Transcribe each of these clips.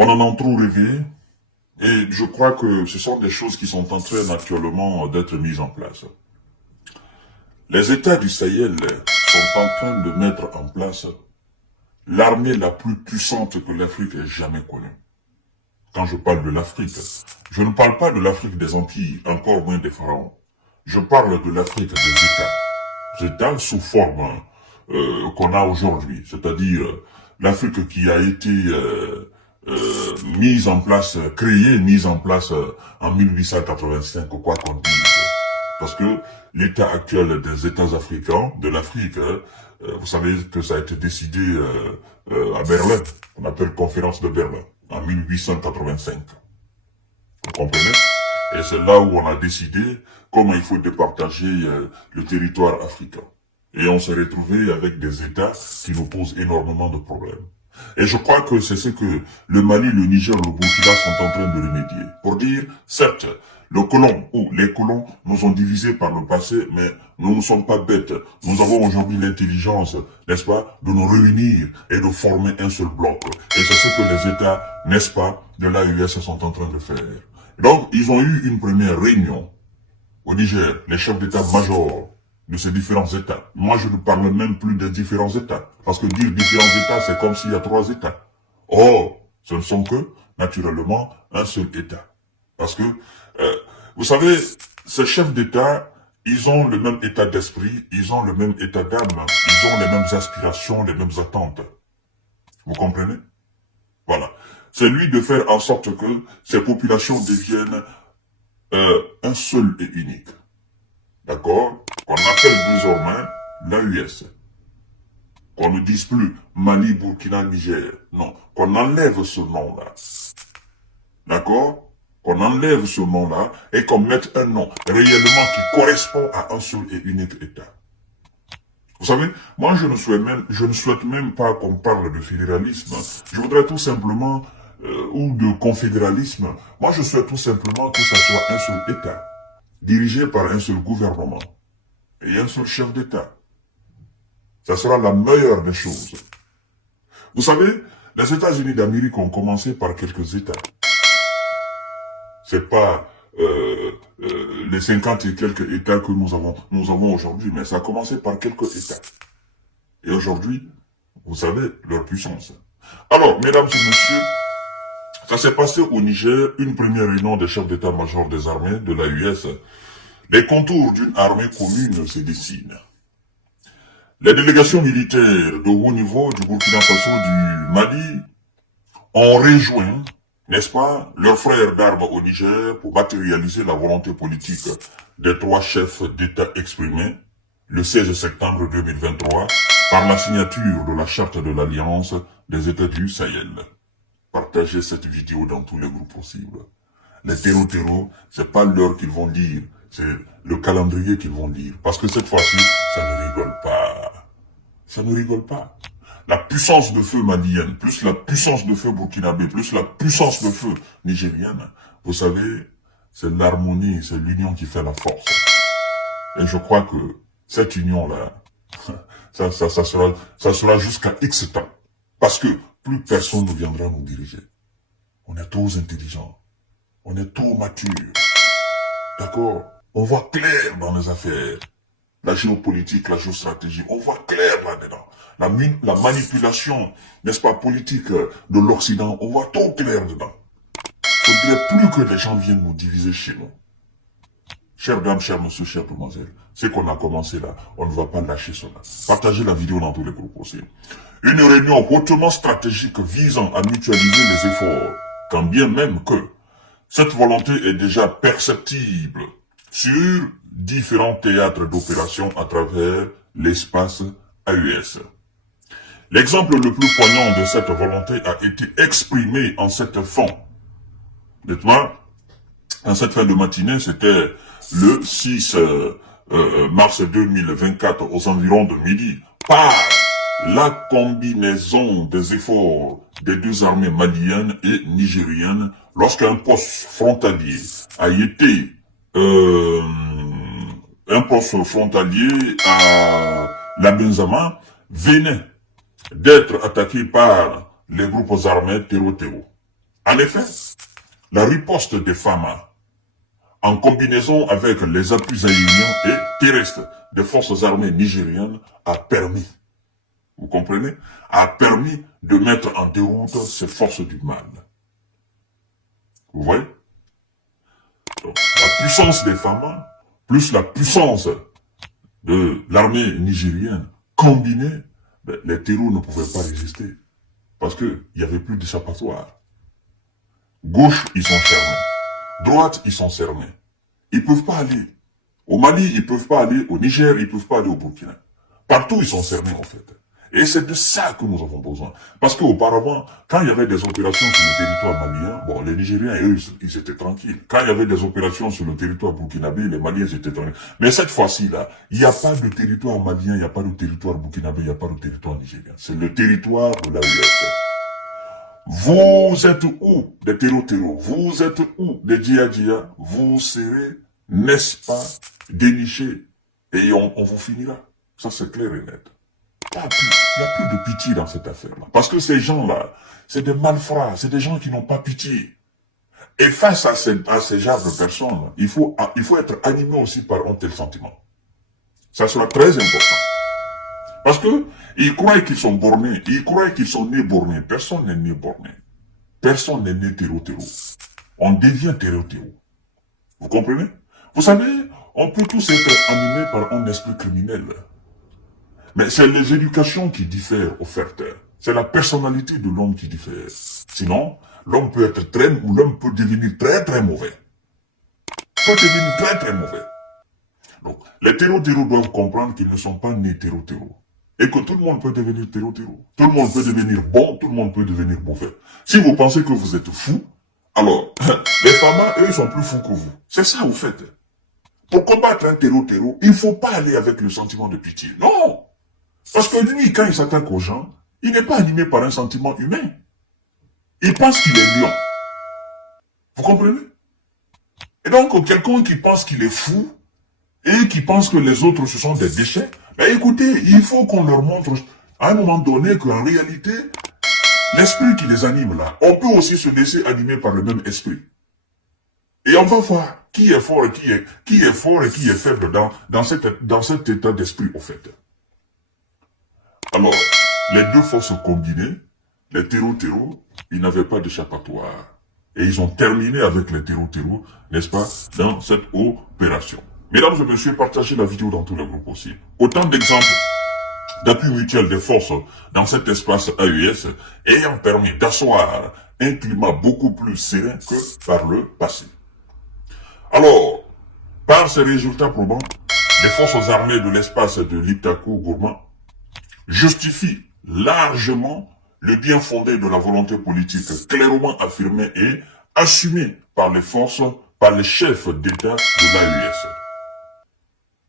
On en a trop rêvé et je crois que ce sont des choses qui sont en train actuellement d'être mises en place. Les États du Sahel sont en train de mettre en place l'armée la plus puissante que l'Afrique ait jamais connue. Quand je parle de l'Afrique, je ne parle pas de l'Afrique des Antilles, encore moins des pharaons. Je parle de l'Afrique des États sous forme qu'on a aujourd'hui, c'est-à-dire l'Afrique qui a été mise en place, créée, mise en place en 1885, quoi qu'on dise. Parce que l'état actuel des États africains, de l'Afrique, vous savez que ça a été décidé à Berlin, qu'on appelle Conférence de Berlin, en 1885. Vous comprenez? Et c'est là où on a décidé comment il faut départager le territoire africain. Et on s'est retrouvé avec des États qui nous posent énormément de problèmes. Et je crois que c'est ce que le Mali, le Niger, le Burkina sont en train de remédier. Pour dire, certes, le colon ou les colons nous ont divisés par le passé, mais nous ne sommes pas bêtes. Nous avons aujourd'hui l'intelligence, n'est-ce pas, de nous réunir et de former un seul bloc. Et c'est ce que les États, n'est-ce pas, de l'AES sont en train de faire. Donc, ils ont eu une première réunion au Niger, les chefs d'état-major de ces différents États. Moi, je ne parle même plus des différents États. Parce que dire différents États, c'est comme s'il y a 3 États. Or, ce ne sont que, naturellement, un seul État. Parce que, vous savez, ces chefs d'État, ils ont le même état d'esprit, ils ont le même état d'âme, ils ont les mêmes aspirations, les mêmes attentes. Vous comprenez? Voilà. C'est lui de faire en sorte que ces populations deviennent un seul et unique. D'accord? Qu'on appelle désormais l'AES. Qu'on ne dise plus Mali, Burkina, Niger. Non. Qu'on enlève ce nom-là. D'accord? Qu'on enlève ce nom-là et qu'on mette un nom réellement qui correspond à un seul et unique État. Vous savez, moi je ne souhaite même pas qu'on parle de fédéralisme. Je voudrais tout simplement, ou de confédéralisme. Moi je souhaite tout simplement que ça soit un seul État, dirigé par un seul gouvernement et un seul chef d'État. Ça sera la meilleure des choses. Vous savez, les États-Unis d'Amérique ont commencé par quelques États. C'est pas les 50 et quelques États que nous avons aujourd'hui, mais ça a commencé par quelques États. Et aujourd'hui, vous savez leur puissance. Alors, mesdames et messieurs, ça s'est passé au Niger, une première réunion des chefs d'état-major des armées de l'AUS. Les contours d'une armée commune se dessinent. Les délégations militaires de haut niveau du Burkina Faso, du Mali, ont rejoint, n'est-ce pas, leurs frères d'armes au Niger pour matérialiser la volonté politique des 3 chefs d'État exprimés le 16 septembre 2023 par la signature de la charte de l'Alliance des États du Sahel. Partagez cette vidéo dans tous les groupes possibles. Les terreaux, c'est pas l'heure qu'ils vont lire, c'est le calendrier qu'ils vont lire. Parce que cette fois-ci, ça ne rigole pas. Ça ne rigole pas. La puissance de feu malienne, plus la puissance de feu burkinabé, plus la puissance de feu nigérienne, vous savez, c'est l'harmonie, c'est l'union qui fait la force. Et je crois que cette union-là, ça sera jusqu'à X temps. Parce que plus personne ne viendra nous diriger. On est trop intelligents. On est trop matures. D'accord? On voit clair dans les affaires. La géopolitique, la géostratégie, on voit clair là-dedans. La manipulation, n'est-ce pas, politique de l'Occident, on voit tout clair dedans. Il ne faudrait plus que les gens viennent nous diviser chez nous. Chères dames, chers monsieur, chères demoiselles, c'est qu'on a commencé là, on ne va pas lâcher cela. Partagez la vidéo dans tous les groupes aussi. Une réunion hautement stratégique visant à mutualiser les efforts, quand bien même que cette volonté est déjà perceptible sur différents théâtres d'opération à travers l'espace AES. L'exemple le plus poignant de cette volonté a été exprimé en cette fin. Dites-moi, en cette fin de matinée, c'était le 6 mars 2024 aux environs de midi, par la combinaison des efforts des 2 armées maliennes et nigériennes lorsqu'un poste frontalier a été un poste frontalier à la Benzama venait d'être attaqué par les groupes armés terreau. En effet, la riposte des FAMA, en combinaison avec les appuis aériens et terrestres des forces armées nigériennes, a permis, vous comprenez, a permis de mettre en déroute ces forces du mal. Vous voyez? Donc, la puissance des FAMA, plus la puissance de l'armée nigérienne, combinée, ben, les terreaux ne pouvaient pas résister. Parce qu'il n'y avait plus d'échappatoire. Gauche, ils sont fermés. Droite, ils sont fermés. Ils ne peuvent pas aller. Au Mali, ils ne peuvent pas aller. Au Niger, ils ne peuvent pas aller au Burkina. Partout, ils sont fermés, en fait. Et c'est de ça que nous avons besoin. Parce qu'auparavant, quand il y avait des opérations sur le territoire malien, bon, les Nigériens, eux, ils étaient tranquilles. Quand il y avait des opérations sur le territoire burkinabé, les Maliens étaient tranquilles. Mais cette fois-ci, là, il n'y a pas de territoire malien, il n'y a pas de territoire burkinabé, il n'y a pas de territoire nigérien. C'est le territoire de l'AES. Vous êtes où, des terreaux? Vous êtes où, des djihadistes? Vous serez, n'est-ce pas, dénichés. Et on vous finira. Ça, c'est clair et net. Il n'y a plus de pitié dans cette affaire-là. Parce que ces gens-là, c'est des malfrats, c'est des gens qui n'ont pas pitié. Et face à ces genres de personnes, il faut être animé aussi par un tel sentiment. Ça sera très important. Parce que ils croient qu'ils sont bornés, ils croient qu'ils sont nés bornés. Personne n'est né borné. Personne n'est né terreau. On devient terreau. Vous comprenez? Vous savez, on peut tous être animés par un esprit criminel. Mais c'est les éducations qui diffèrent offertes. C'est la personnalité de l'homme qui diffère. Sinon, l'homme peut devenir très mauvais. Peut devenir très mauvais. Donc, les terreaux doivent comprendre qu'ils ne sont pas nés terreau. Et que tout le monde peut devenir terreau. Tout le monde peut devenir bon, tout le monde peut devenir mauvais. Si vous pensez que vous êtes fou, alors, les femmes, eux, ils sont plus fous que vous. C'est ça, vous faites. Pour combattre un terreau, il ne faut pas aller avec le sentiment de pitié. Non! Parce que lui, quand il s'attaque aux gens, il n'est pas animé par un sentiment humain. Il pense qu'il est lion. Vous comprenez? Et donc, quelqu'un qui pense qu'il est fou, et qui pense que les autres, ce sont des déchets, ben écoutez, il faut qu'on leur montre à un moment donné qu'en réalité, l'esprit qui les anime là, on peut aussi se laisser animer par le même esprit. Et on va voir qui est fort et qui est faible dans cet état d'esprit au fait. Alors, les deux forces combinées, les terreaux, ils n'avaient pas d'échappatoire. Et ils ont terminé avec les terreaux, n'est-ce pas, dans cette opération. Mesdames et messieurs, partagez la vidéo dans tous les groupes aussi. Autant d'exemples d'appui mutuel des forces dans cet espace AES ayant permis d'asseoir un climat beaucoup plus serein que par le passé. Alors, par ces résultats probants, les forces armées de l'espace de l'Iptako-Gourma justifient largement le bien fondé de la volonté politique clairement affirmée et assumée par les forces, par les chefs d'État de l'AES.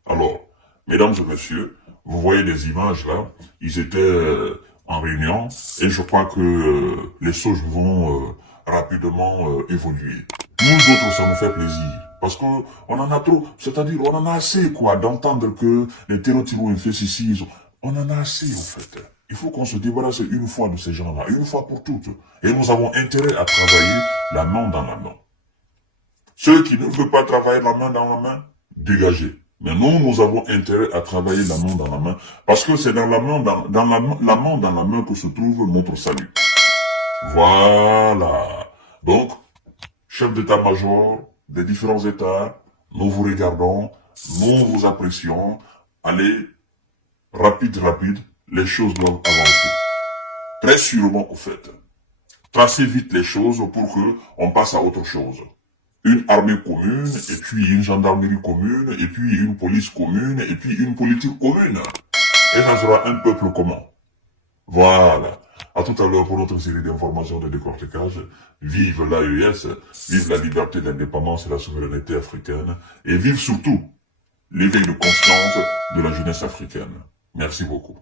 Alors, mesdames et messieurs, vous voyez des images là, ils étaient en réunion et je crois que les choses vont rapidement évoluer. Nous autres, ça nous fait plaisir. Parce qu'on en a trop, c'est-à-dire on en a assez quoi, d'entendre que les terroristes fait ici, on en a assez en fait. Il faut qu'on se débarrasse une fois de ces gens-là, une fois pour toutes. Et nous avons intérêt à travailler la main dans la main. Ceux qui ne veulent pas travailler la main dans la main, dégagez. Mais nous avons intérêt à travailler la main dans la main, parce que c'est dans la main dans la main que se trouve notre salut. Voilà. Donc, chef d'état-major des différents États, nous vous regardons, nous vous apprécions. Allez, rapide, les choses doivent avancer. Très sûrement, au fait. Tracez vite les choses pour que on passe à autre chose. Une armée commune, et puis une gendarmerie commune, et puis une police commune, et puis une politique commune. Et ça sera un peuple commun. Voilà. À tout à l'heure pour notre série d'informations de décortiquage. Vive l'AES, vive la liberté, l'indépendance et la souveraineté africaine. Et vive surtout l'éveil de conscience de la jeunesse africaine. Merci beaucoup.